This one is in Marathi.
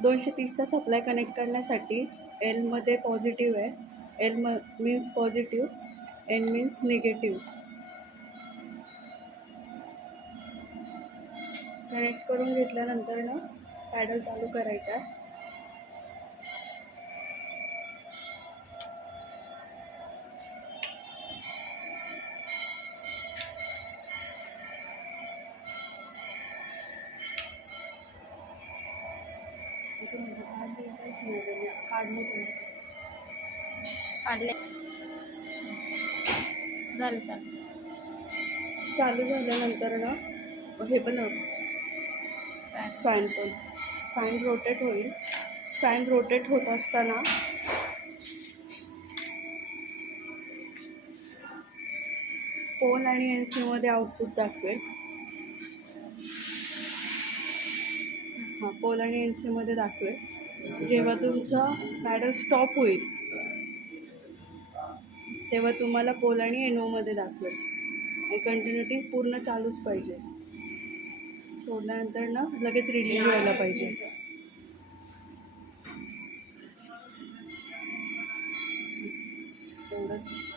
230चा सप्लाय कनेक्ट करण्यासाठी एलमध्ये पॉझिटिव्ह आहे, means positive, N means negative. Connect करून घेतल्यानंतर ना पॅडल चालू करायचा आहे. काढले झालं चालू झाल्यानंतर ना हे पण फॅन रोटेट होईल. फॅन रोटेट होत असताना पोल आणि एन सीमध्ये आउटपुट दाखवेल. पोल आणि एन सीमध्ये दाखवेल. जेव्हा तुमचा पॅडल स्टॉप होईल तेव्हा तुम्हाला पोल आणि एन ओमध्ये दाखवेल. आणि कंटिन्युटी पूर्ण चालूच पाहिजे. सोडल्यानंतर ना लगेच रिलीज व्हायला पाहिजे. एवढंच.